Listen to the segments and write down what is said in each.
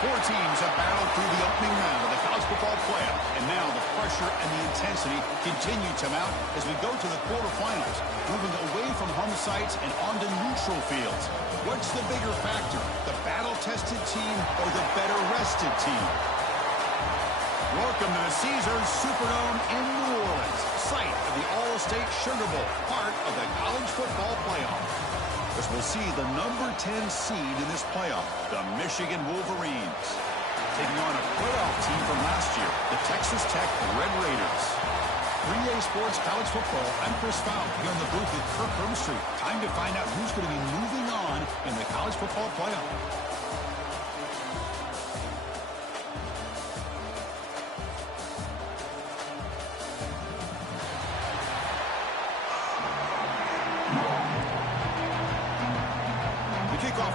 Four teams have battled through the opening round of the college football playoff, and now the pressure and the intensity continue to mount as we go to the quarterfinals, moving away from home sites and onto neutral fields. What's the bigger factor, the battle-tested team or the better-rested team? Welcome to the Caesars Superdome in New Orleans, site of the All-State Sugar Bowl, part of the college football playoff. As we'll see the number 10 seed in this playoff, the Michigan Wolverines, taking on a playoff team from last year, the Texas Tech Red Raiders. 3A Sports College Football, I'm Chris Fowler here in the booth with Kirk Hermstreet. Time to find out who's going to be moving on in the college football playoff.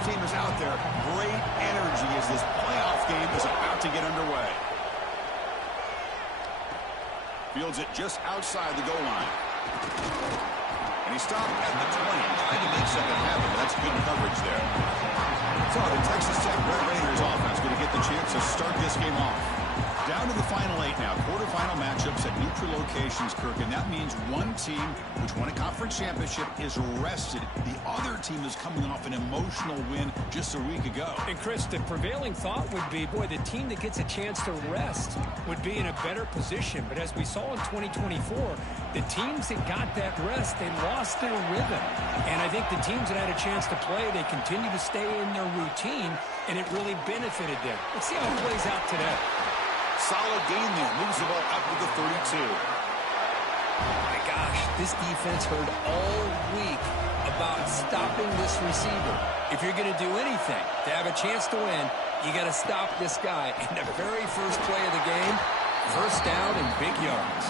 Team is out there. Great energy as this playoff game is about to get underway. Fields it just outside the goal line. And he stopped at the 20. Trying to make something happen, but that's good coverage there. So the Texas Tech Red Raiders offense going to get the chance to start this game off. Down to the final 8 now. Quarterfinal matchups at neutral locations, Kirk, and that means one team which won a conference championship is rested. The other team is coming off an emotional win just a week ago. And Chris, the prevailing thought would be, boy, the team that gets a chance to rest would be in a better position. But as we saw in 2024, the teams that got that rest, they lost their rhythm. And I think the teams that had a chance to play, they continue to stay in their routine, and it really benefited them. Let's see how it plays out today. Solid gain there. Moves the ball up to the 32. Oh, my gosh. This defense heard all week about stopping this receiver. If you're going to do anything to have a chance to win, you got to stop this guy. And the very first play of the game, first down and big yards.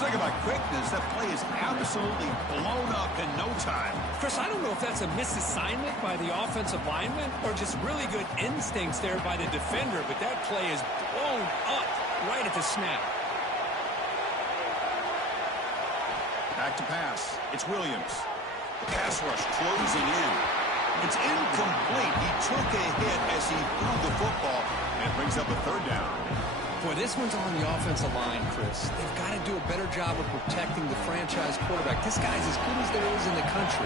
Talk about quickness. That play is absolutely blown up in no time. Chris, I don't know if that's a misassignment by the offensive lineman or just really good instincts there by the defender, but that play is blown up right at the snap. Back to pass. It's Williams. The pass rush closing in. It's incomplete. He took a hit as he threw the football, and it brings up a third down. Boy, this one's on the offensive line, Chris. They've got to do a better job of protecting the franchise quarterback. This guy's as good as there is in the country,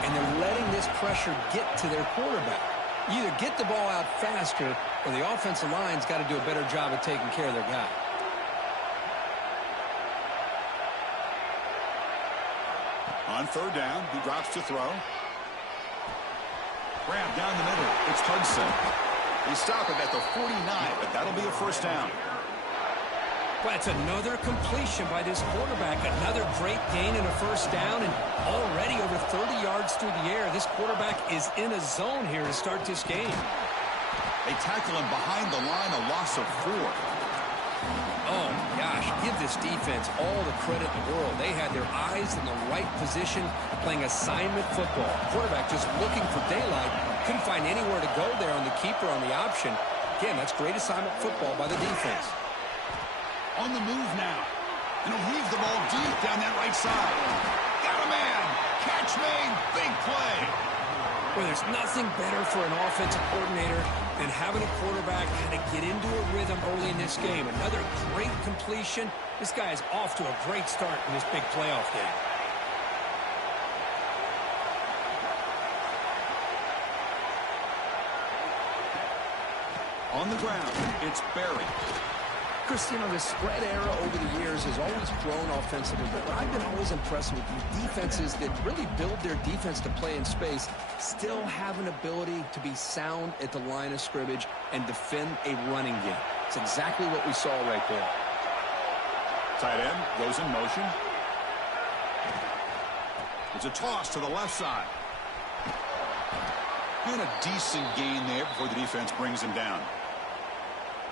and they're letting this pressure get to their quarterback. You either get the ball out faster, or the offensive line's got to do a better job of taking care of their guy. On third down, he drops to throw. Grab down the middle. It's Hudson. They stop it at the 49, but that'll be a first down. But it's another completion by this quarterback. Another great gain and a first down, and already over 30 yards through the air. This quarterback is in a zone here to start this game. They tackle him behind the line, a loss of 4. Oh, gosh, give this defense all the credit in the world. They had their eyes in the right position, playing assignment football. Quarterback just looking for daylight. Couldn't find anywhere to go there on the keeper on the option. Again, that's great assignment football by the defense. On the move now. And he'll heave the ball deep down that right side. Got a man. Catch made. Big play. Well, there's nothing better for an offensive coordinator than having a quarterback kind of get into a rhythm early in this game. Another great completion. This guy is off to a great start in this big playoff game. On the ground, it's Barry. Chris, you know, the spread era over the years has always grown offensively, but what I've been always impressed with the defenses that really build their defense to play in space still have an ability to be sound at the line of scrimmage and defend a running game. It's exactly what we saw right there. Tight end goes in motion. It's a toss to the left side. And a decent gain there before the defense brings him down.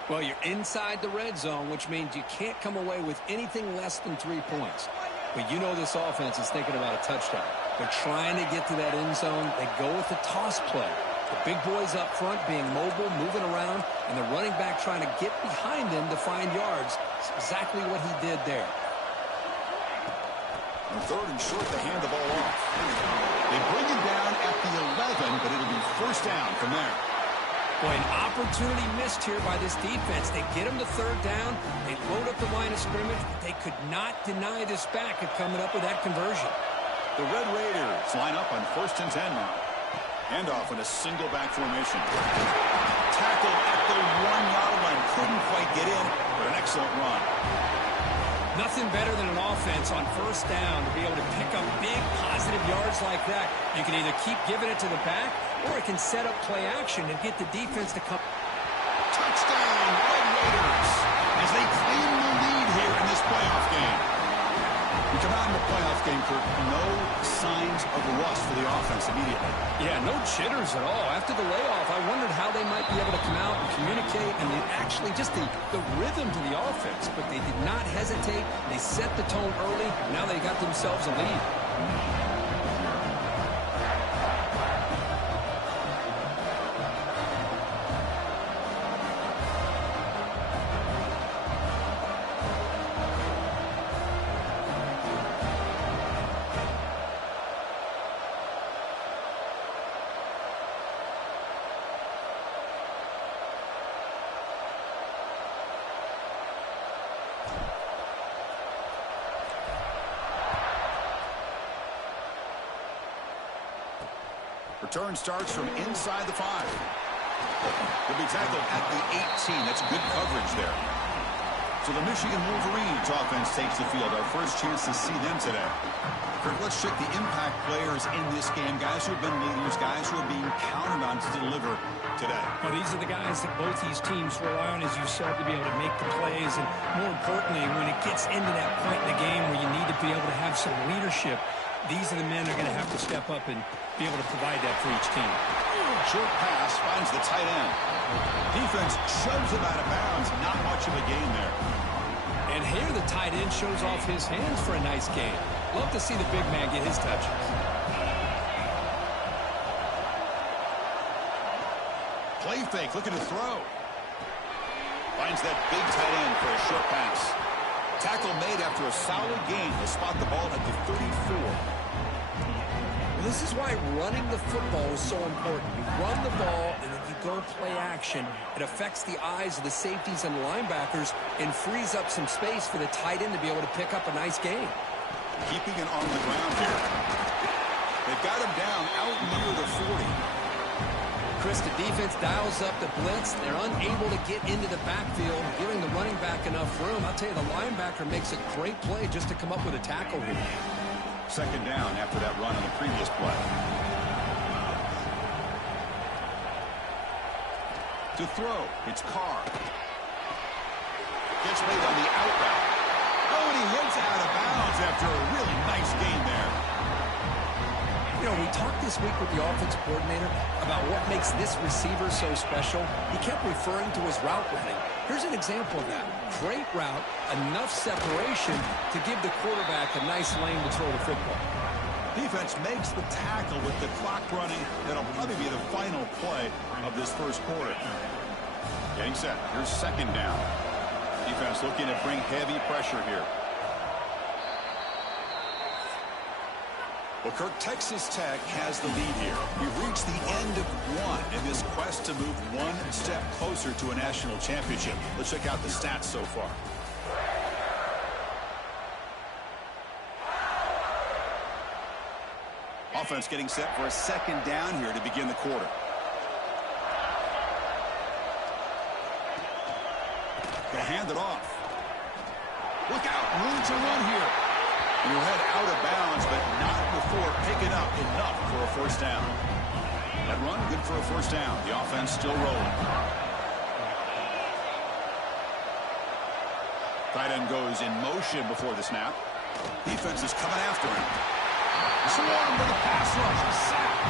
Well, you're inside the red zone, which means you can't come away with anything less than 3 points. But you know this offense is thinking about a touchdown. They're trying to get to that end zone. They go with the toss play. The big boys up front being mobile, moving around, and the running back trying to get behind them to find yards. It's exactly what he did there. On third and short, they hand the ball off. They bring him down at the 11, but it'll be first down from there. Boy, an opportunity missed here by this defense. They get them to third down. They load up the line of scrimmage, but they could not deny this back of coming up with that conversion. The Red Raiders line up on 1st and 10 now. Handoff in a single back formation. Tackle at the 1-yard line. Couldn't quite get in, but an excellent run. Nothing better than an offense on 1st down to be able to pick up big positive yards like that. You can either keep giving it to the back, or it can set up play action and get the defense to come. Touchdown, Red Raiders, as they claim the lead here in this playoff game. We come out in the playoff game, Kirk, no signs of rust for the offense immediately. Yeah, no jitters at all. After the layoff, I wondered how they might be able to come out and communicate and actually just the rhythm to the offense. But they did not hesitate. They set the tone early. Now they got themselves a lead. Return starts from inside the 5. He'll be tackled at the 18. That's good coverage there. So the Michigan Wolverines offense takes the field. Our first chance to see them today. Kirk, let's check the impact players in this game. Guys who have been leaders, guys who are being counted on to deliver today. Well, these are the guys that both these teams rely on, as you said, to be able to make the plays. And more importantly, when it gets into that point in the game where you need to be able to have some leadership, these are the men that are going to have to step up and be able to provide that for each team. Short pass finds the tight end. Defense shoves him out of bounds. Not much of a gain there. And here the tight end shows off his hands for a nice gain. Love to see the big man get his touches. Play fake, looking to throw. Finds that big tight end for a short pass. Tackle made after a solid gain. He'll spot the ball at the 34. Well, this is why running the football is so important. You run the ball, and then you go play action. It affects the eyes of the safeties and linebackers and frees up some space for the tight end to be able to pick up a nice gain. Keeping it on the ground here. They've got him down out near the 40. Chris, the defense dials up the blitz. They're unable to get into the backfield, giving the running back enough room. I'll tell you, the linebacker makes a great play just to come up with a tackle here. 2nd down after that run on the previous play. To throw, it's Carr. Gets made on the out route. Oh, and he hits out of bounds after a really nice gain there. You know, we talked this week with the offensive coordinator about what makes this receiver so special. He kept referring to his route running. Here's an example of that. Great route, enough separation to give the quarterback a nice lane to throw the football. Defense makes the tackle with the clock running. That'll probably be the final play of this first quarter. Getting set. Here's 2nd down. Defense looking to bring heavy pressure here. Well, Kirk, Texas Tech has the lead here. We've reached the end of one in this quest to move one step closer to a national championship. Let's check out the stats so far. Offense getting set for a 2nd down here to begin the quarter. They'll hand it off. Look out, room to run here. And he'll head out of bounds, but not before picking up enough for a 1st down. That run, good for a 1st down. The offense still rolling. Tight end goes in motion before the snap. Defense is coming after him. Swarm with a pass rush. A sack.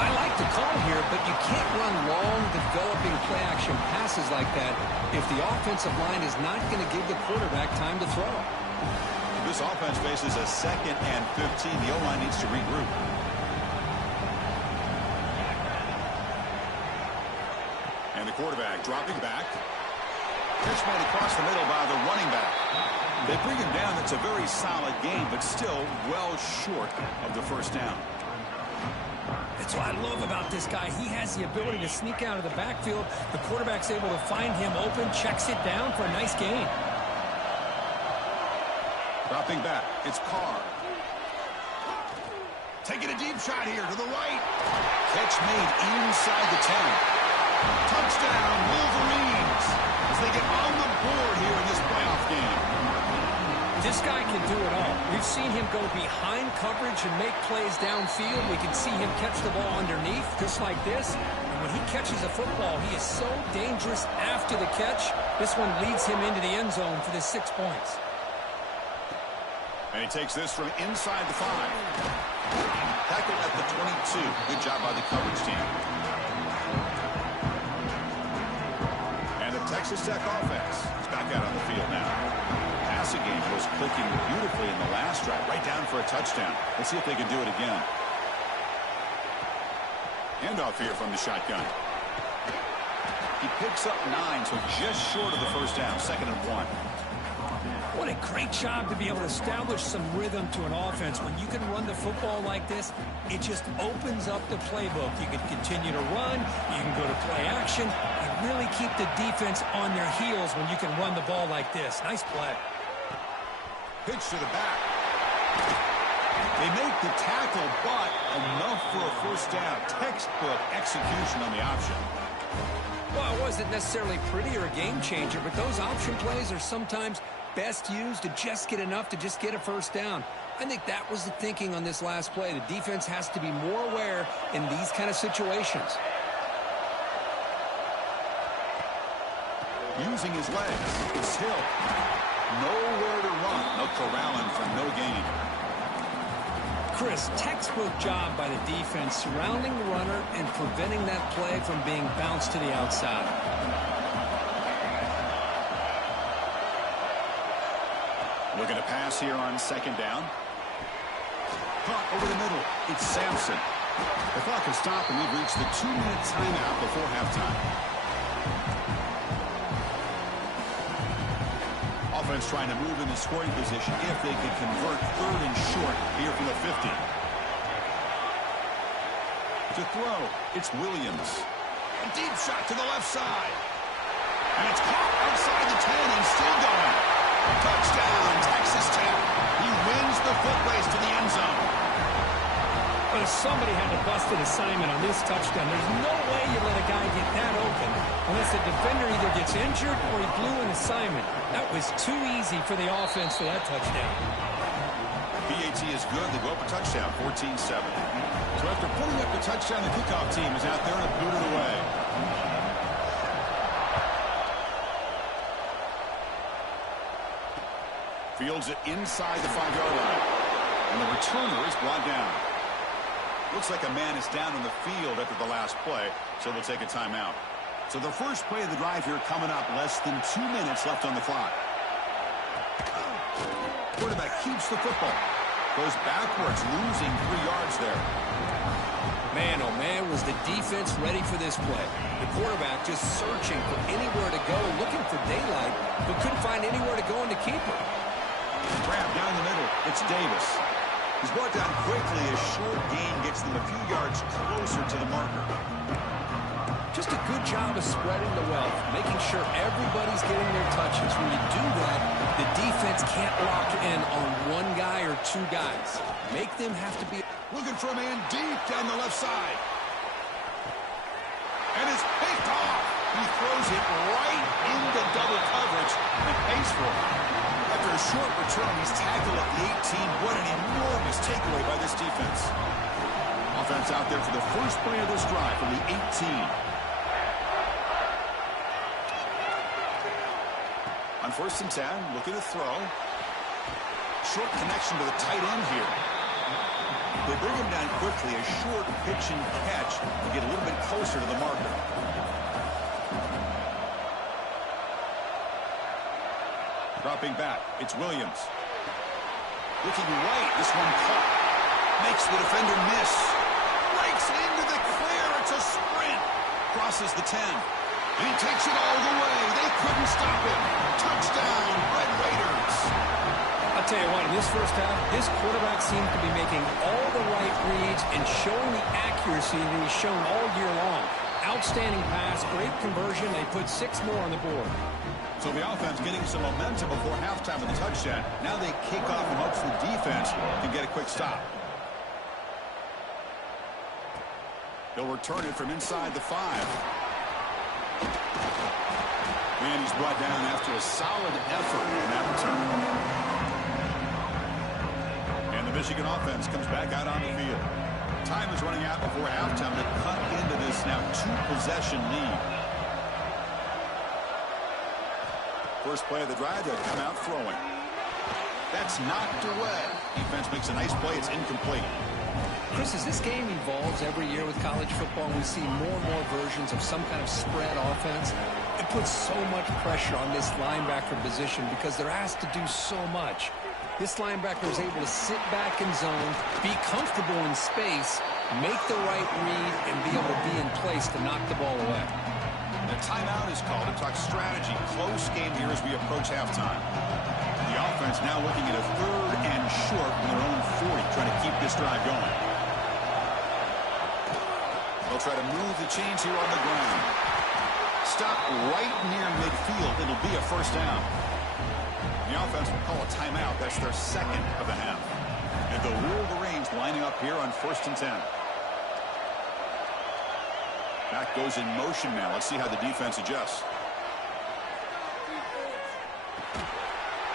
I like the call here, but you can't run long, developing play-action passes like that if the offensive line is not going to give the quarterback time to throw. This offense faces a 2nd and 15. The O-line needs to regroup. And the quarterback dropping back. Pitch made across the middle by the running back. They bring him down. It's a very solid game, but still well short of the 1st down. That's what I love about this guy. He has the ability to sneak out of the backfield. The quarterback's able to find him open, checks it down for a nice gain. Dropping back, it's Carr. Taking a deep shot here to the right. Catch made inside the 10. Touchdown, Wolverines, as they get on the board here in this playoff game. This guy can do it all. We've seen him go behind coverage and make plays downfield. We can see him catch the ball underneath, just like this. And when he catches a football, he is so dangerous after the catch. This one leads him into the end zone for the 6 points. And he takes this from inside the 5. Tackled at the 22. Good job by the coverage team. And the Texas Tech offense is back out on the field now. Passing game was clicking beautifully in the last drive, right down for a touchdown. Let's see if they can do it again. Handoff here from the shotgun. He picks up 9, so just short of the first down, 2nd and 1. What a great job to be able to establish some rhythm to an offense. When you can run the football like this, it just opens up the playbook. You can continue to run. You can go to play action. And really keep the defense on their heels when you can run the ball like this. Nice play. Pitch to the back. They make the tackle, but enough for a first down. Textbook execution on the option. Well, it wasn't necessarily pretty or a game changer, but those option plays are sometimes best used to just get enough to just get a first down. I think that was the thinking on this last play. The defense has to be more aware in these kind of situations. Using his legs, it's Hill. Nowhere to run. No corralling for no gain. Chris, textbook job by the defense surrounding the runner and preventing that play from being bounced to the outside. Looking to pass here on 2nd down. Caught over the middle. It's Sampson. The clock has stopped, and we've reached the 2-minute timeout before halftime. Offense trying to move in the scoring position if they could convert 3rd and short here from the 50. To throw, it's Williams. A deep shot to the left side. And it's caught outside the 10 and still going. Touchdown, Texas Tech. He wins the foot race to the end zone. But if somebody had to bust an assignment on this touchdown, there's no way you let a guy get that open unless the defender either gets injured or he blew an assignment. That was too easy for the offense for that touchdown. PAT is good. They go up a touchdown, 14-7. So after putting up the touchdown, the kickoff team is out there and boot it away. Fields it inside the 5-yard line. And the returner is brought down. Looks like a man is down on the field after the last play, so they'll take a timeout. So the first play of the drive here coming up, less than 2 minutes left on the clock. Quarterback keeps the football. Goes backwards, losing 3 yards there. Man, oh man, was the defense ready for this play. The quarterback just searching for anywhere to go, looking for daylight, but couldn't find anywhere to go in the keeper. Grab down the middle. It's Davis. He's brought down quickly. A short gain gets them a few yards closer to the marker. Just a good job of spreading the wealth, making sure everybody's getting their touches. When you do that, the defense can't lock in on one guy or 2 guys. Make them have to be looking for a man deep down the left side. And it's picked off. He throws it right into double coverage and pays for it. After a short return, he's tackled at the 18. What an enormous takeaway by this defense. Offense out there for the first play of this drive from the 18. On 1st and 10, looking to throw. Short connection to the tight end here. They bring him down quickly. A short pitch and catch to get a little bit closer to the marker. Dropping back, it's Williams. Looking right, this one caught. Makes the defender miss. Breaks into the clear, it's a sprint. Crosses the 10. And he takes it all the way. They couldn't stop him. Touchdown, Red Raiders. I'll tell you what, in this first half, this quarterback seems to be making all the right reads and showing the accuracy that he's shown all year long. Outstanding pass, great conversion. They put 6 more on the board. So the offense getting some momentum before halftime with a touchdown. Now they kick off and hopes the defense can get a quick stop. They'll return it from inside the 5. And he's brought down after a solid effort in that return. And the Michigan offense comes back out on the field. Time is running out before halftime to cut into this now 2-possession lead. First play of the drive, they'll come out throwing. That's knocked away. Defense makes a nice play. It's incomplete. Chris, as this game evolves every year with college football, we see more and more versions of some kind of spread offense. It puts so much pressure on this linebacker position because they're asked to do so much. This linebacker is able to sit back in zone, be comfortable in space, make the right read, and be able to be in place to knock the ball away. The timeout is called to talk strategy. Close game here as we approach halftime. The offense now looking at a 3rd and short from their own 40, trying to keep this drive going. They'll try to move the chains here on the ground. Stop right near midfield. It'll be a first down. The offense will call a timeout. That's their 2nd of the half. And they'll rule the reins lining up here on 1st and 10. Back goes in motion now. Let's see how the defense adjusts.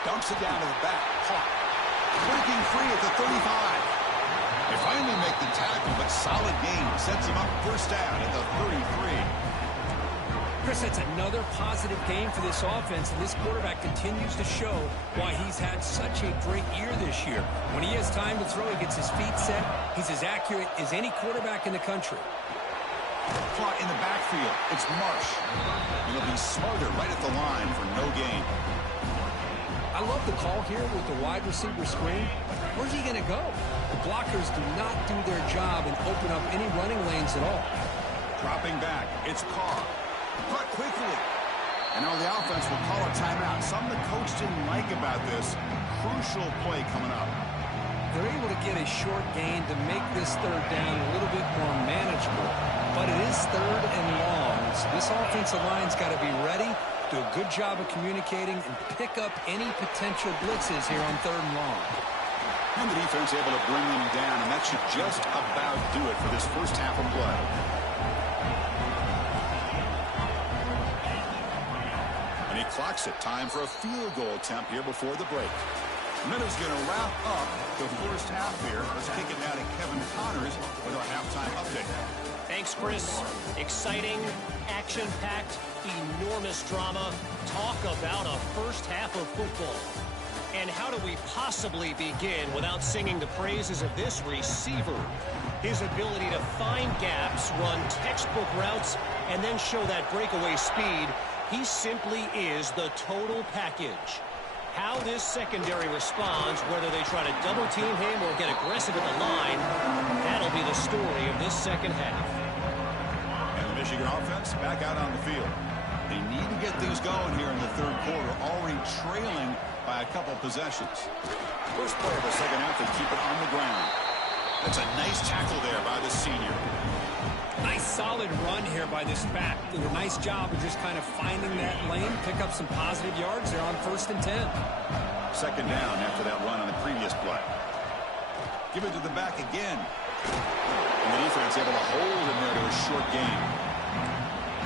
Dumps it down to the back. Caught. Breaking free at the 35. They finally make the tackle, but solid gain. Sets him up first down at the 33. Chris, that's another positive game for this offense, and this quarterback continues to show why he's had such a great year this year. When he has time to throw, he gets his feet set. He's as accurate as any quarterback in the country. Caught in the backfield. It's Marsh. He'll be smothered right at the line for no gain. I love the call here with the wide receiver screen. Where's he going to go? The blockers do not do their job and open up any running lanes at all. Dropping back. It's Carr. Cut quickly. And now the offense will call a timeout. Something the coach didn't like about this. Crucial play coming up. They're able to get a short gain to make this 3rd down a little bit more manageable. But it is 3rd and long. So this offensive line's got to be ready, do a good job of communicating, and pick up any potential blitzes here on 3rd and long. And the defense able to bring them down, and that should just about do it for this first half of play. And he clocks it. Time for a field goal attempt here before the break. Minutes going to wrap up the first half here. Let's kick it now to Kevin Connors with our halftime update. Thanks, Chris. Exciting, action-packed, enormous drama. Talk about a first half of football. And how do we possibly begin without singing the praises of this receiver? His ability to find gaps, run textbook routes, and then show that breakaway speed. He simply is the total package. How this secondary responds, whether they try to double-team him or get aggressive at the line, that'll be the story of this second half. And the Michigan offense back out on the field. They need to get things going here in the 3rd quarter, already trailing by a couple possessions. First play of the second half, they keep it on the ground. That's a nice tackle there by the senior. Nice solid run here by this back. Did a nice job of just kind of finding that lane, pick up some positive yards there on 1st and 10. Second down after that run on the previous play. Give it to the back again. And the defense able to hold him there to a short gain.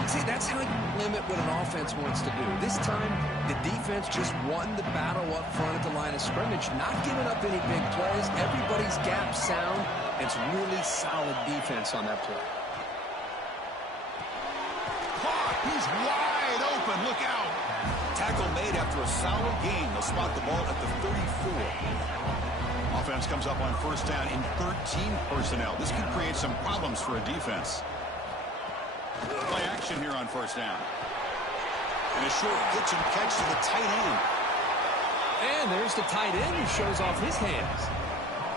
See, that's how you limit what an offense wants to do. This time, the defense just won the battle up front at the line of scrimmage, not giving up any big plays. Everybody's gap sound. It's really solid defense on that play. He's wide open. Look out. Tackle made after a solid gain. They'll spot the ball at the 34. Offense comes up on first down in 13 personnel. This could create some problems for a defense. Play action here on first down. And a short pitch and catch to the tight end. And there's the tight end who shows off his hands.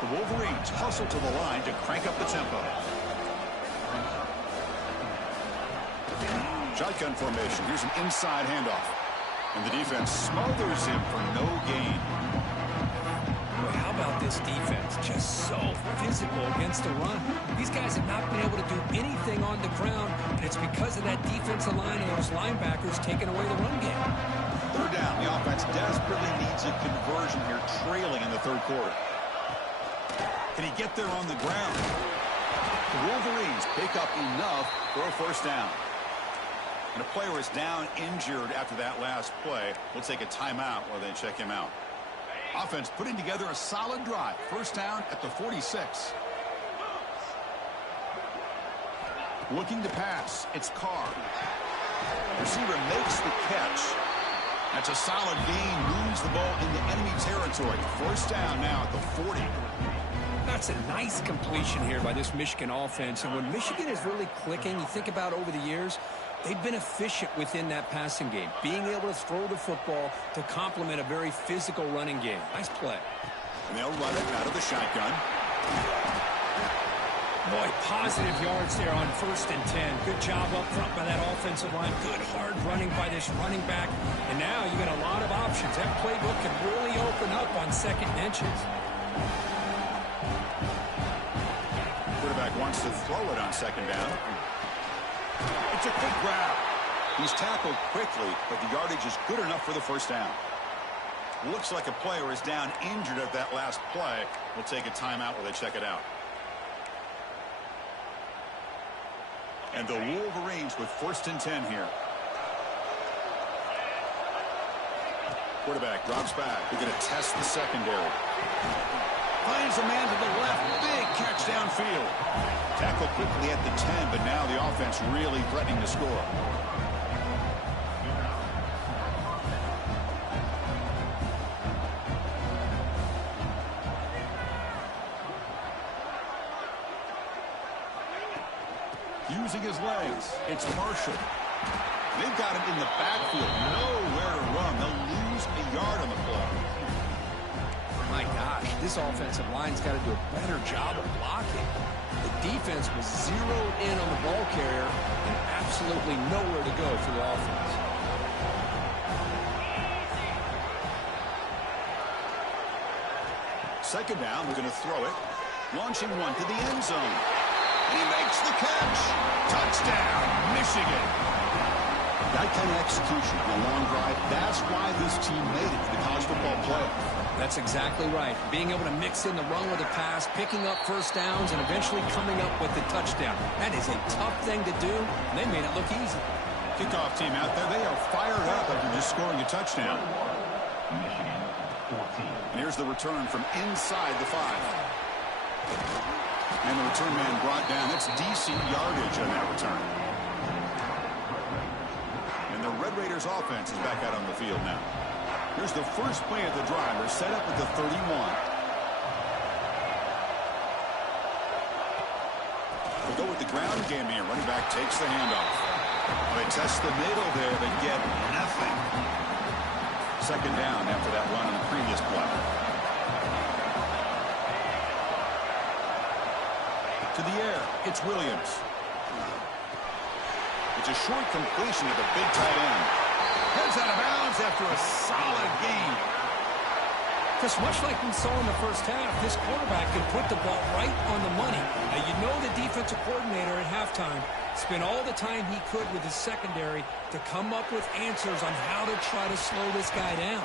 The Wolverines hustle to the line to crank up the tempo. Shotgun formation. Here's an inside handoff. And the defense smothers him for no gain. about this defense. Just so physical against the run. These guys have not been able to do anything on the ground, and it's because of that defensive line and those linebackers taking away the run game. Third down. The offense desperately needs a conversion here, trailing in the third quarter. Can he get there on the ground? The Wolverines pick up enough for a first down. And a player is down injured after that last play. We'll take a timeout while they check him out. Offense putting together a solid drive. First down at the 46. Looking to pass. It's Carr. Receiver makes the catch. That's a solid gain. Moves the ball into enemy territory. First down now at the 40. That's a nice completion here by this Michigan offense. And when Michigan is really clicking, you think about over the years, they've been efficient within that passing game, being able to throw the football to complement a very physical running game. Nice play. And they'll run it out of the shotgun. Boy, positive yards there on 1st and 10. Good job up front by that offensive line. Good hard running by this running back. And now you got a lot of options. That playbook can really open up on second and inches. Quarterback wants to throw it on second down. It's a quick grab. He's tackled quickly, but the yardage is good enough for the first down. Looks like a player is down injured at that last play. We'll take a timeout while they check it out. And the Wolverines with 1st and 10 here. Quarterback drops back. They're going to test the secondary. Finds a man to the left. Big catch downfield. Tackle quickly at the 10, but now the offense really threatening to score. Using his legs, it's Marshall. They've got him in the backfield. Nowhere to run. They'll lose a yard on the play. My gosh, this offensive line's got to do a better job of blocking. The defense was zeroed in on the ball carrier and absolutely nowhere to go for the offense. Second down, we're going to throw it. Launching one to the end zone. And he makes the catch. Touchdown, Michigan. That kind of execution on a long drive, that's why this team made it to the college football playoff. That's exactly right. Being able to mix in the run with a pass, picking up first downs, and eventually coming up with the touchdown. That is a tough thing to do, and they made it look easy. Kickoff team out there, they are fired up after just scoring a touchdown. And here's the return from inside the 5. And the return man brought down. That's decent yardage on that return. And the Red Raiders offense is back out on the field now. Here's the first play of the drive. They're set up at the 31. We'll go with the ground game here. Running back takes the handoff. They test the middle there. They get nothing. Second down after that run on the previous play. To the air, it's Williams. It's a short completion to the big tight end. Heads out of bounds after a solid gain. Just much like we saw in the first half, this quarterback can put the ball right on the money. Now, you know the defensive coordinator at halftime spent all the time he could with his secondary to come up with answers on how to try to slow this guy down.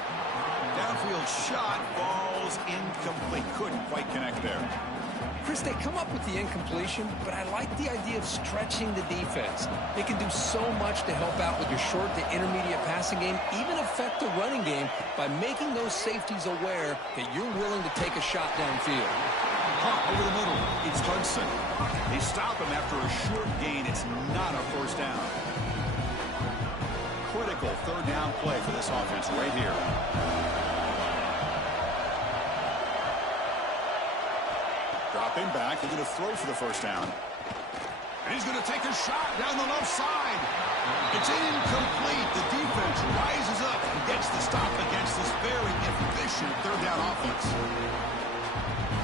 Downfield shot, falls incomplete. Couldn't quite connect there. Chris, they come up with the incompletion, but I like the idea of stretching the defense. They can do so much to help out with your short to intermediate passing game, even affect the running game by making those safeties aware that you're willing to take a shot downfield. Over the middle, it's Hudson. They stop him after a short gain. It's not a first down. Critical third down play for this offense right here. Dropping back, they're going to throw for the first down. And he's going to take a shot down the left side. It's incomplete. The defense rises up and gets the stop against this very efficient third down offense.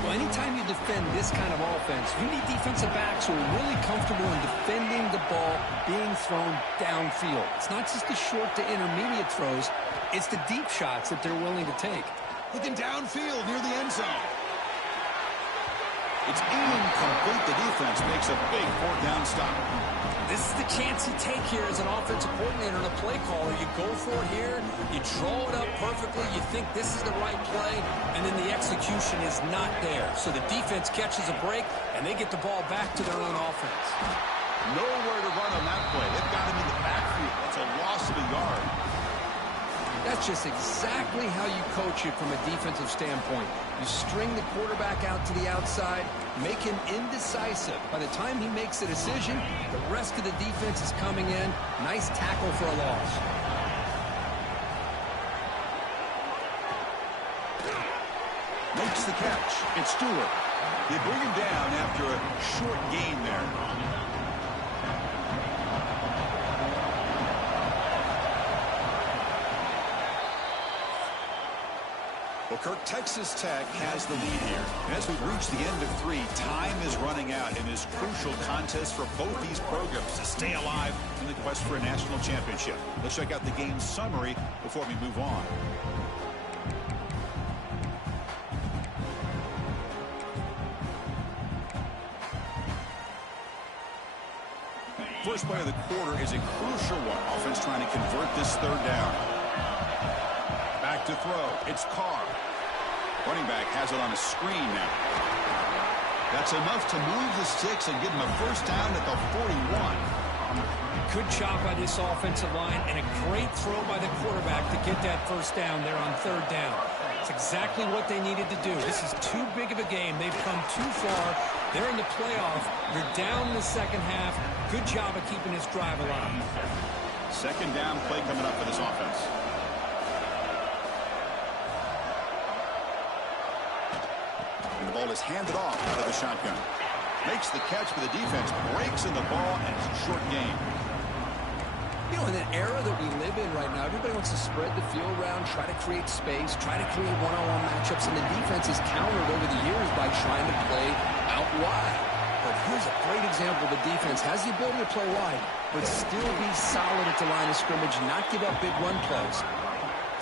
Well, anytime you defend this kind of offense, you need defensive backs who are really comfortable in defending the ball being thrown downfield. It's not just the short to intermediate throws. It's the deep shots that they're willing to take. Looking downfield near the end zone. It's incomplete. The defense makes a big fourth down stop. This is the chance you take here as an offensive coordinator and a play caller. You go for it here, you draw it up perfectly, you think this is the right play, and then the execution is not there. So the defense catches a break, and they get the ball back to their own offense. Nowhere to run on that play. They've got him in the backfield. That's a loss of a yard. That's just exactly how you coach it from a defensive standpoint. You string the quarterback out to the outside, make him indecisive. By the time he makes a decision, the rest of the defense is coming in. Nice tackle for a loss. Makes the catch. It's Stewart. They bring him down after a short gain there. Well, Kirk, Texas Tech has the lead here. As we reach the end of 3, time is running out in this crucial contest for both these programs to stay alive in the quest for a national championship. Let's check out the game summary before we move on. First play of the quarter is a crucial one. Offense trying to convert this third down. Back to throw. It's Carr. Running back has it on a screen now. That's enough to move the sticks and give him a first down at the 41. Good job by this offensive line and a great throw by the quarterback to get that first down there on third down. It's exactly what they needed to do. This is too big of a game. They've come too far. They're in the playoff. You're down in the second half. Good job of keeping this drive alive. Second down play coming up for this offense. And the ball is handed off out of the shotgun. Makes the catch for the defense. Breaks in the ball, and it's a short game. You know, in an era that we live in right now, everybody wants to spread the field around, try to create space, try to create one-on-one matchups, and the defense is countered over the years by trying to play out wide. But here's a great example. The defense has the ability to play wide, but still be solid at the line of scrimmage, not give up big run plays.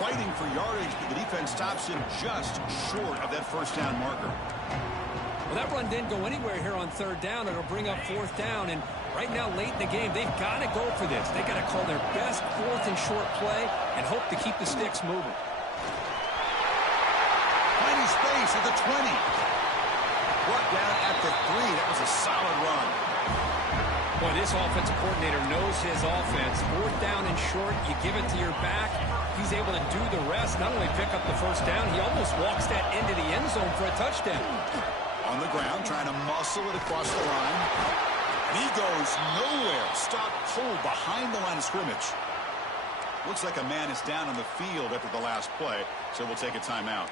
Fighting for yardage, but the defense stops him just short of that first down marker. Well, that run didn't go anywhere here on third down. It'll bring up fourth down, and right now, late in the game, they've got to go for this. They've got to call their best fourth and short play and hope to keep the sticks moving. Finding space at the 20. Brought down at the 3. That was a solid run. Boy, this offensive coordinator knows his offense. Fourth down and short, you give it to your back. He's able to do the rest, not only pick up the first down, he almost walks that into the end zone for a touchdown. On the ground, trying to muscle it across the line. And he goes nowhere. Stop pulled behind the line of scrimmage. Looks like a man is down on the field after the last play, so we'll take a timeout.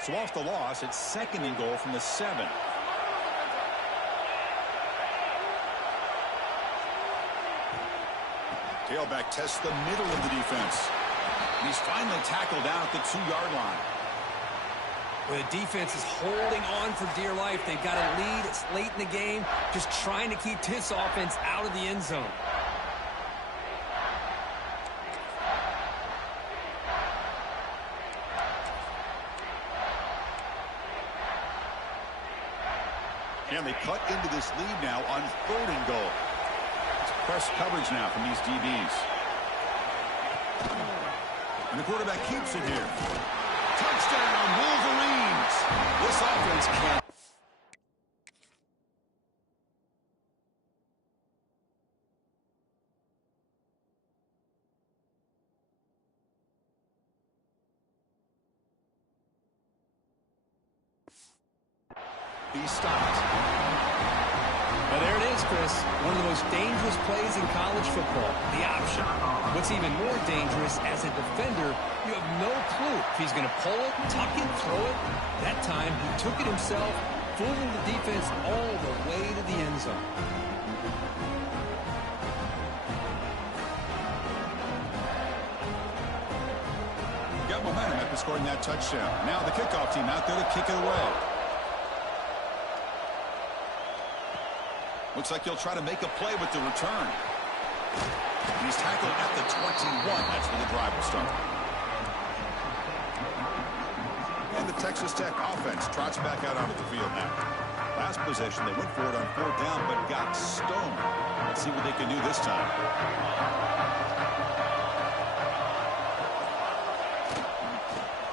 So off the loss, it's second and goal from the 7. Tailback tests the middle of the defense. And he's finally tackled down at the 2-yard line. Well, the defense is holding on for dear life. They've got a lead. It's late in the game. Just trying to keep this offense out of the end zone. And they cut into this lead now on third and goal. It's press coverage now from these DBs. And the quarterback keeps it here. Touchdown, Wolverines! This offense can't. He stopped. Well, there it is, Chris. One of the most dangerous plays in college football, the option. What's even more dangerous, as a defender, you have no clue if he's going to pull it, tuck it, throw it. That time, he took it himself, fooling the defense all the way to the end zone. Got momentum after scoring that touchdown. Now the kickoff team out there to kick it away. Looks like he'll try to make a play with the return. He's tackled at the 21. That's where the drive will start. And the Texas Tech offense trots back out onto the field now. Last possession, they went for it on 4th down, but got stoned. Let's see what they can do this time.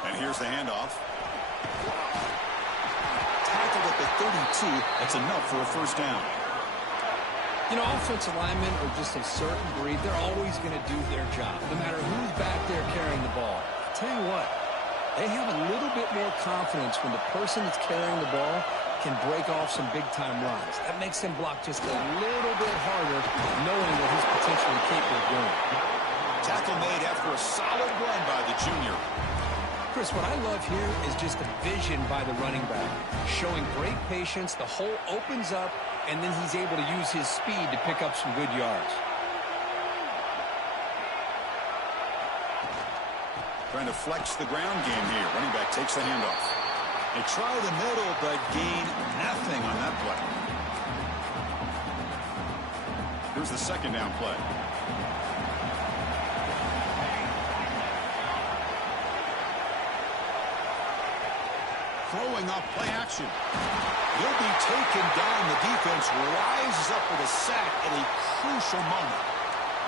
And here's the handoff. Tackled at the 32. That's enough for a first down. You know, offensive linemen are just a certain breed. They're always going to do their job, no matter who's back there carrying the ball. I'll tell you what, they have a little bit more confidence when the person that's carrying the ball can break off some big-time runs. That makes him block just a little bit harder, knowing what he's potentially capable of doing. Tackle made after a solid run by the junior. Chris, what I love here is just the vision by the running back, showing great patience. The hole opens up, and then he's able to use his speed to pick up some good yards. Trying to flex the ground game here. Running back takes the handoff. They try the middle, but gain nothing on that play. Here's the second down play. Throwing off play action. He'll be taken down. The defense rises up with a sack at a crucial moment.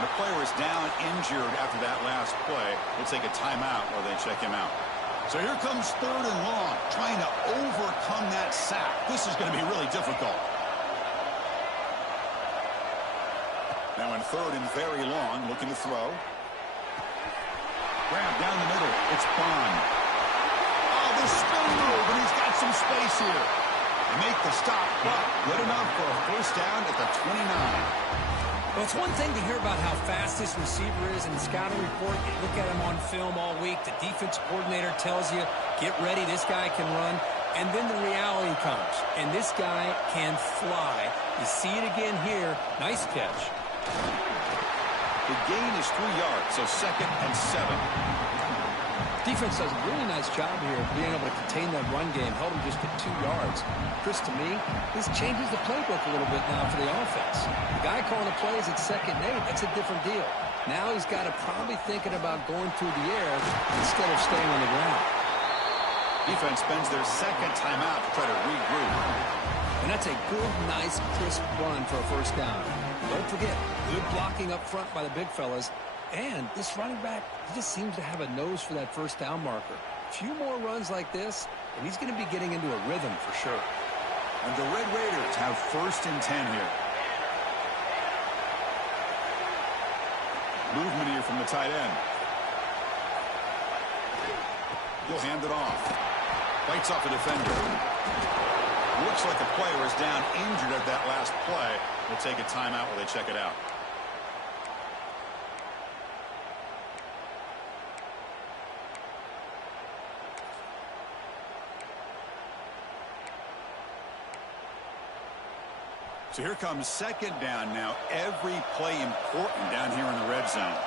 The player is down injured after that last play. We'll take a timeout while they check him out. So here comes 3rd and long, trying to overcome that sack. This is going to be really difficult. Now in 3rd and very long, looking to throw. Grab down the middle. It's Bond. Oh, the spin move, and he's got some space here. Make the stop, but good enough for a first down at the 29. Well, it's one thing to hear about how fast this receiver is in the scouting report. You look at him on film all week. The defense coordinator tells you, get ready, this guy can run. And then the reality comes, and this guy can fly. You see it again here. Nice catch. The gain is 3 yards, so 2nd and 7. Defense does a really nice job here of being able to contain that run game, held him just at 2 yards. Chris, to me, this changes the playbook a little bit now for the offense. The guy calling the plays at 2nd and 8, that's a different deal. Now he's got to probably thinking about going through the air instead of staying on the ground. Defense spends their second timeout to try to regroup. And that's a good, nice, crisp run for a first down. Don't forget, good blocking up front by the big fellas. And this running back, he just seems to have a nose for that first down marker. A few more runs like this, and he's going to be getting into a rhythm for sure. And the Red Raiders have 1st and 10 here. Movement here from the tight end. He'll hand it off. Fights off a defender. Looks like the player is down injured at that last play. We'll take a timeout while they check it out. So here comes 2nd down now. Every play important down here in the red zone.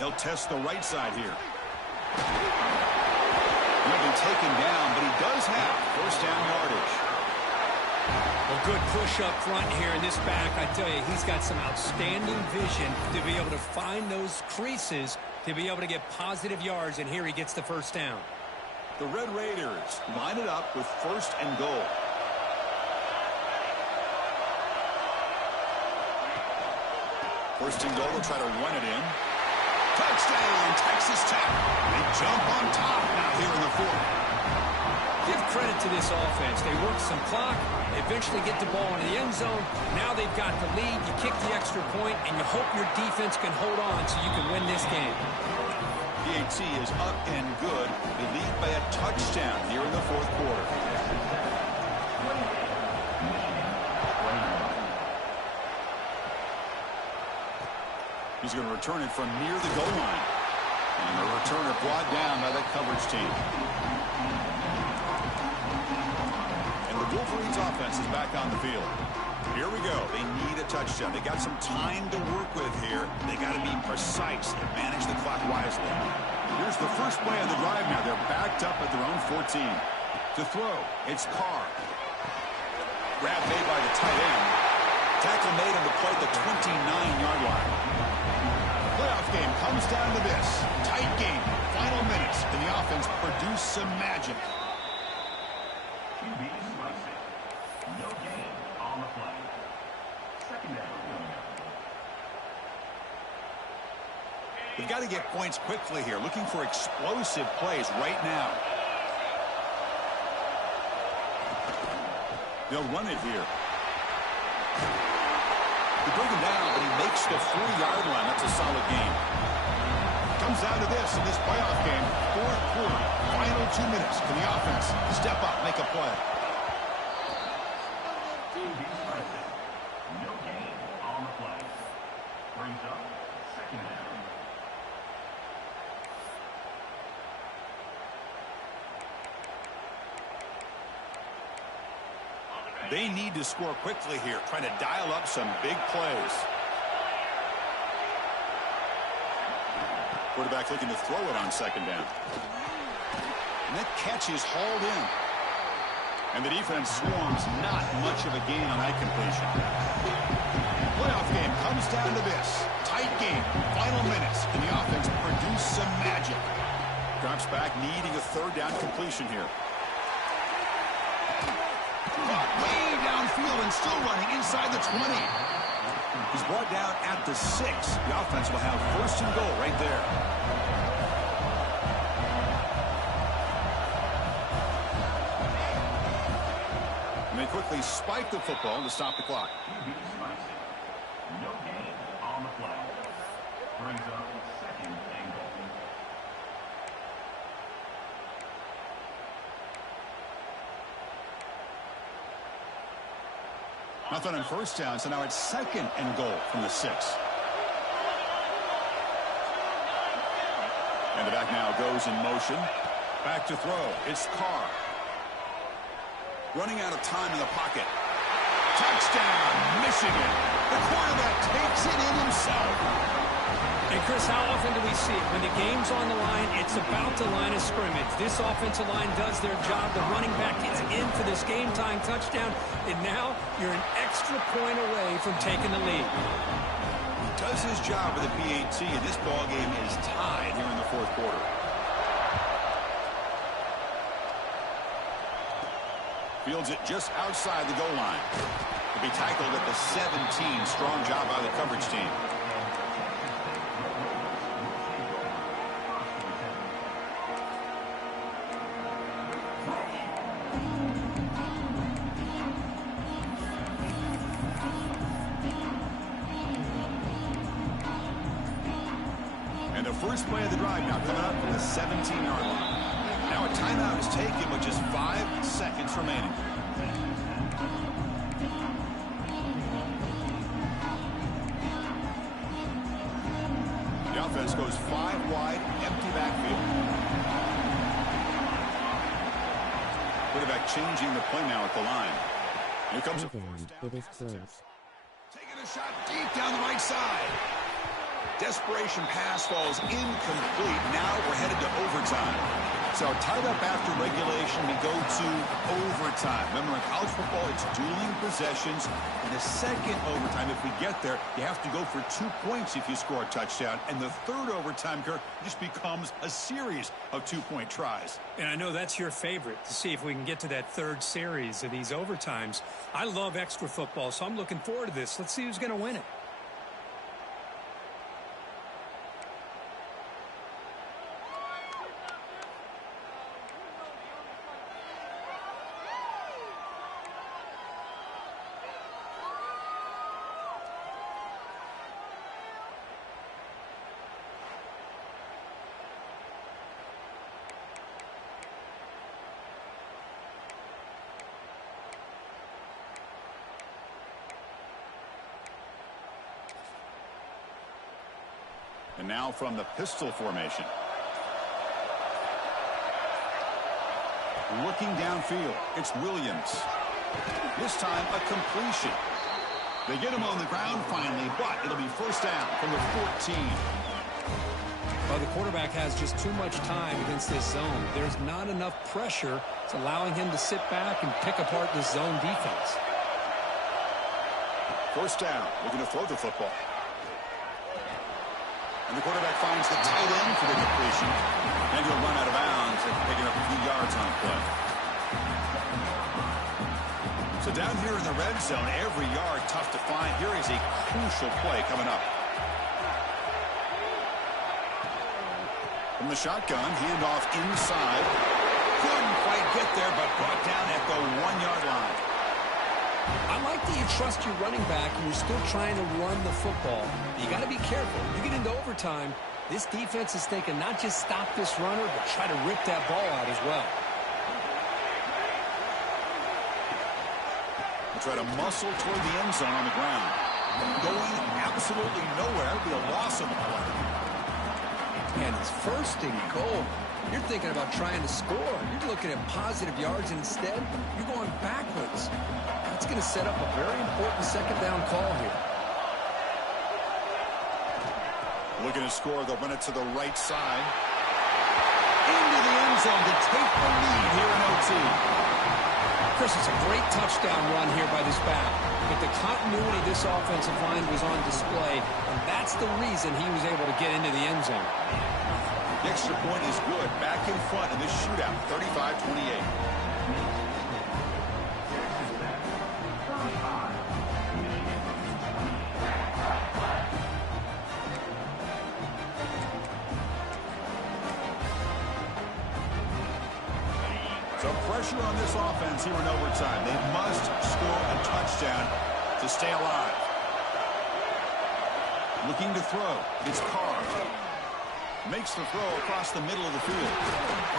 They'll test the right side here. He'll be taken down, but he does have first down yardage. Well, good push up front here in this back. I tell you, he's got some outstanding vision to be able to find those creases to be able to get positive yards, and here he gets the first down. The Red Raiders line it up with 1st and goal. First and goal, they'll try to run it in. Touchdown, Texas Tech. They jump on top now here in the 4th. Give credit to this offense. They work some clock. They eventually get the ball into the end zone. Now they've got the lead. You kick the extra point, and you hope your defense can hold on so you can win this game. PAT is up and good. They lead by a touchdown here in the 4th quarter. He's going to return it from near the goal line. And the returner brought down by that coverage team. And the Wolverines offense is back on the field. Here we go. They need a touchdown. They got some time to work with here. They got to be precise and manage the clock wisely. Here's the first play of the drive now. They're backed up at their own 14. To throw, it's Carr. Grab made by the tight end. Tackle made on the play at the 29-yard line. playoff game comes down to this. Tight game. Final minutes. Can the offense produce some magic? No gain on the play. Second down. We've got to get points quickly here. Looking for explosive plays right now. They'll run it here. They bring him down, but he makes the 40-yard line. That's a solid game. Comes down to this in this playoff game. Fourth quarter, final 2 minutes. Can the offense step up, make a play? No gain on the play. Brings up second down. They need to score quickly here, trying to dial up some big plays. Quarterback looking to throw it on second down. And that catch is hauled in. And the defense swarms. Not much of a gain on that completion. Playoff game comes down to this. Tight game. Final minutes. Can the offense produce some magic? Drops back, needing a third down completion here. Way downfield and still running inside the 20. He's brought down at the 6. The offense will have first and goal right there. And they quickly spike the football to stop the clock. No gain on the play. Brings up second and goal. Nothing on first down, so now it's second and goal from the 6. And the back now goes in motion. Back to throw. It's Carr. Running out of time in the pocket. Touchdown, Michigan. The quarterback takes it in himself. And, Chris, how often do we see it? When the game's on the line, it's about the line of scrimmage. This offensive line does their job. The running back gets in for this game-time touchdown. And now you're an extra point away from taking the lead. He does his job with a PAT, and this ball game is tied here in the fourth quarter. Fields it just outside the goal line. He'll be tackled at the 17. Strong job by the coverage team. And the first play of the drive now coming up from the 17-yard line. Now a timeout is taken with just 5 seconds remaining. The offense goes 5 wide, empty backfield. Quarterback changing the play now at the line. Here comes a first down. Taking a shot deep down the right side. Desperation pass falls incomplete. Now we're headed to overtime. So tied up after regulation, we go to overtime. Remember, in college football, it's dueling possessions. In the second overtime, if we get there, you have to go for 2 points if you score a touchdown. And the third overtime, Kirk, just becomes a series of 2-point tries. And I know that's your favorite, to see if we can get to that third series of these overtimes. I love extra football, so I'm looking forward to this. Let's see who's going to win it. And now from the pistol formation. Looking downfield, it's Williams. This time a completion. They get him on the ground finally, but it'll be first down from the 14. Well, the quarterback has just too much time against this zone. There's not enough pressure. It's allowing him to sit back and pick apart this zone defense. First down, looking to throw the football. And the quarterback finds the tight end for the completion. And he'll run out of bounds after picking up a few yards on the play. So down here in the red zone, every yard tough to find. Here is a crucial play coming up. From the shotgun, handoff inside. Couldn't quite get there, but brought down at the 1-yard line. I like that you trust your running back and you're still trying to run the football. You got to be careful. You get into overtime, this defense is thinking not just stop this runner, but try to rip that ball out as well. They try to muscle toward the end zone on the ground. Going absolutely nowhere. It'll be a loss of the play. And it's 1st and goal. You're thinking about trying to score. You're looking at positive yards, and instead, you're going backwards. That's going to set up a very important 2nd down call here. Looking to score, they'll run it to the right side. Into the end zone to take the lead here in OT. Chris, it's a great touchdown run here by this back. But the continuity of this offensive line was on display, and that's the reason he was able to get into the end zone. The extra point is good. Back in front in this shootout, 35-28. So pressure on this offense here in overtime. They must score a touchdown to stay alive. Looking to throw. It's Carr. Makes the throw across the middle of the field.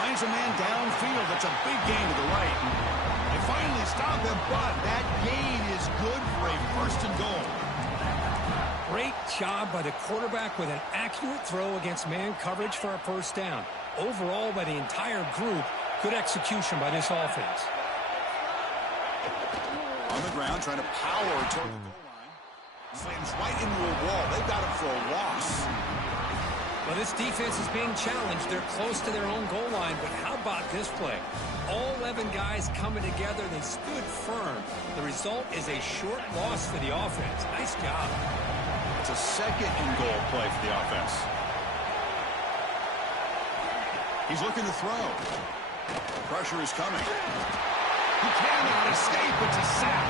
Finds a man downfield. That's a big gain to the right. They finally stop him, but that gain is good for a 1st and goal. Great job by the quarterback with an accurate throw against man coverage for a 1st down. Overall, by the entire group, good execution by this offense. On the ground, trying to power toward the goal line. Slams right into a wall. They've got him for a loss. Well, this defense is being challenged. They're close to their own goal line, but how about this play? All 11 guys coming together. They stood firm. The result is a short loss for the offense. Nice job. It's a 2nd and goal play for the offense. He's looking to throw. Pressure is coming. He cannot escape. It's a sack.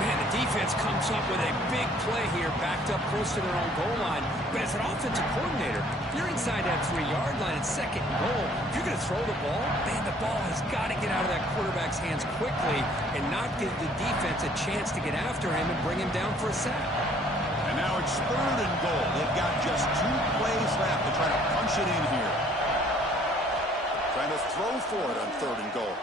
Man, the defense comes up with a big play here, backed up close to their own goal line. But as an offensive coordinator, you're inside that 3-yard line at 2nd and goal. If you're going to throw the ball, man, the ball has got to get out of that quarterback's hands quickly and not give the defense a chance to get after him and bring him down for a sack. And now it's 3rd and goal. They've got just 2 plays left to try to punch it in here. Trying to throw for it on 3rd and goal.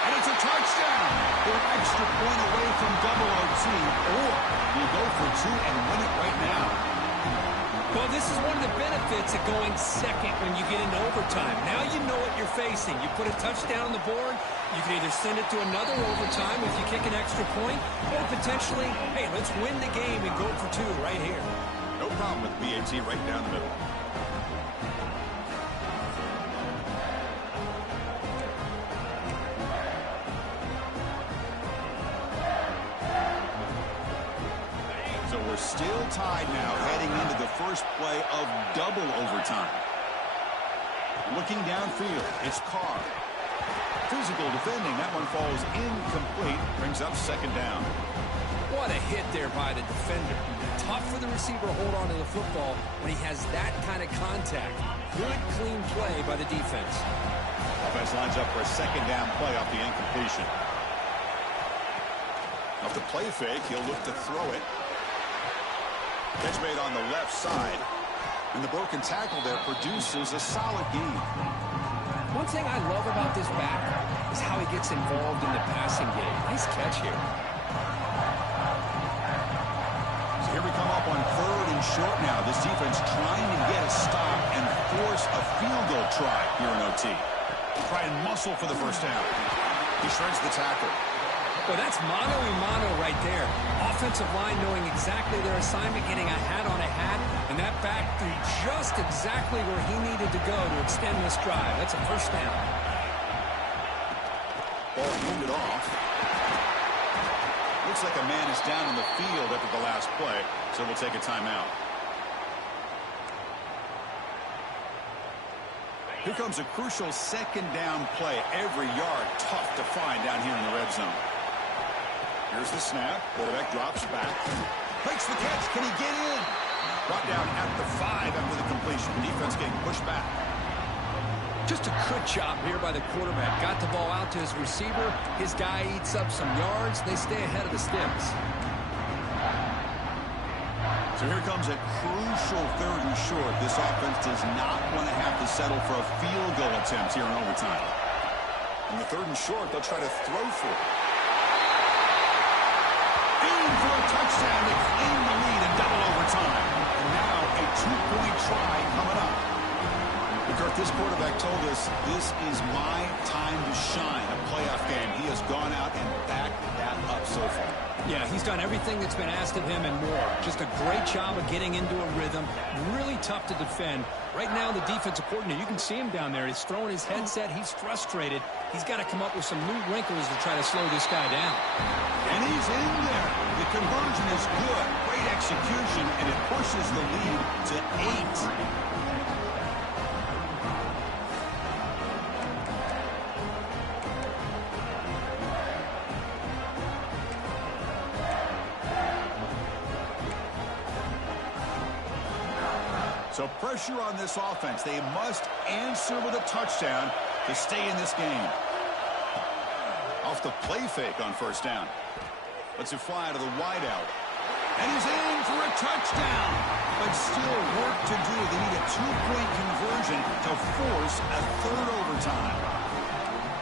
And it's a touchdown. They're an extra point away from double OT, or you go for 2 and win it right now. Well, this is one of the benefits of going 2nd when you get into overtime. Now you know what you're facing. You put a touchdown on the board, you can either send it to another overtime if you kick an extra point, or potentially, hey, let's win the game and go for 2 right here. No problem with BAT right down the middle. We're still tied now, heading into the first play of double overtime. Looking downfield, it's Carr. Physical defending, that one falls incomplete, brings up 2nd down. What a hit there by the defender. Tough for the receiver to hold on to the football when he has that kind of contact. Good, clean play by the defense. Offense lines up for a 2nd down play off the incompletion. Off the play fake, he'll look to throw it. Catch made on the left side. And the broken tackle there produces a solid gain. One thing I love about this back is how he gets involved in the passing game. Nice catch here. So here we come up on 3rd and short now. This defense trying to get a stop and force a field goal try here in OT. Try and muscle for the 1st down. He shreds the tackle. Well, that's mano-a-mano right there. Offensive line knowing exactly their assignment, getting a hat on a hat, and that back threw just exactly where he needed to go to extend this drive. That's a 1st down. Ball handed off. Looks like a man is down on the field after the last play, so we'll take a timeout. Here comes a crucial second down play. Every yard tough to find down here in the red zone. Here's the snap. Quarterback drops back. Makes the catch. Can he get in? Brought down at the 5 after the completion. Defense getting pushed back. Just a good job here by the quarterback. Got the ball out to his receiver. His guy eats up some yards. They stay ahead of the sticks. So here comes a crucial 3rd and short. This offense does not want to have to settle for a field goal attempt here in overtime. On the 3rd and short, they'll try to throw for it. In for a touchdown to claim the lead in double overtime. And now a 2-point try coming up. Kurt, this quarterback told us this is my time to shine, a playoff game. He has gone out and backed that up so far. Yeah, he's done everything that's been asked of him and more. Just a great job of getting into a rhythm. Really tough to defend. Right now, the defensive coordinator, you can see him down there. He's throwing his headset. He's frustrated. He's got to come up with some new wrinkles to try to slow this guy down. And he's in there. The conversion is good. Great execution, and it pushes the lead to 8. So pressure on this offense. They must answer with a touchdown to stay in this game. Off the play fake on 1st down. Lets it fly to the wideout. And he's in for a touchdown. But still work to do. They need a 2-point conversion to force a 3rd overtime.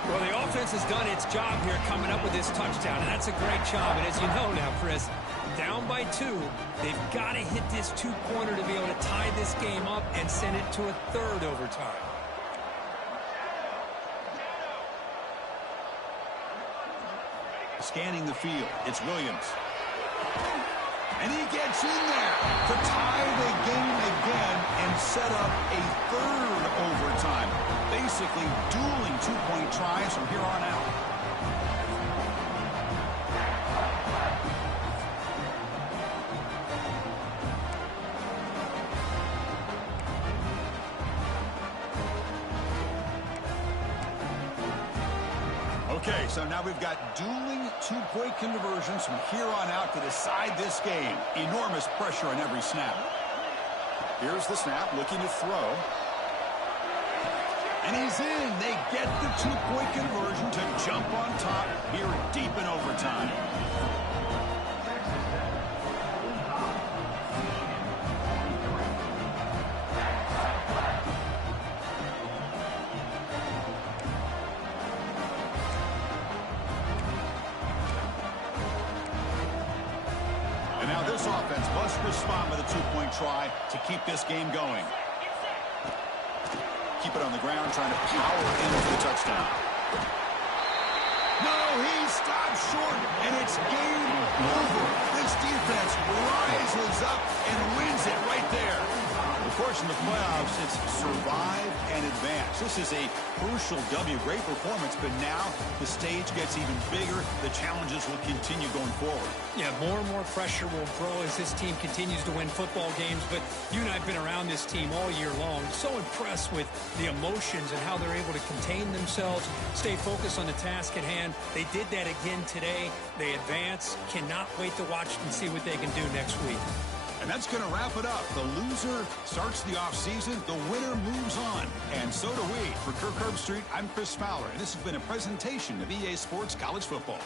Well, the offense has done its job here coming up with this touchdown, and that's a great job. And as you know now, Chris, down by 2, they've got to hit this 2-pointer to be able to tie this game up and send it to a 3rd overtime. Scanning the field, it's Williams. And he gets in there to tie the game again and set up a 3rd overtime. Basically dueling 2-point tries from here on out. Okay, so now we've got dueling 2-point conversions from here on out to decide this game. Enormous pressure on every snap. Here's the snap, looking to throw. And he's in. They get the 2-point conversion to jump on top here deep in overtime. And now this offense must respond with a 2-point try to keep this game going. Keep it on the ground, trying to power into the touchdown. No, he stops short, and it's game over. This defense rises up and wins it right there. Of course, in the playoffs, it's survive and advance. This is a crucial W. Great performance, but now the stage gets even bigger. The challenges will continue going forward. Yeah, more and more pressure will grow as this team continues to win football games, but you and I have been around this team all year long. So impressed with the emotions and how they're able to contain themselves, stay focused on the task at hand. They did that again today. They advance. Cannot wait to watch and see what they can do next week. And that's going to wrap it up. The loser starts the offseason. The winner moves on. And so do we. For Kirk Herbstreit, I'm Chris Fowler, and this has been a presentation of EA Sports College Football.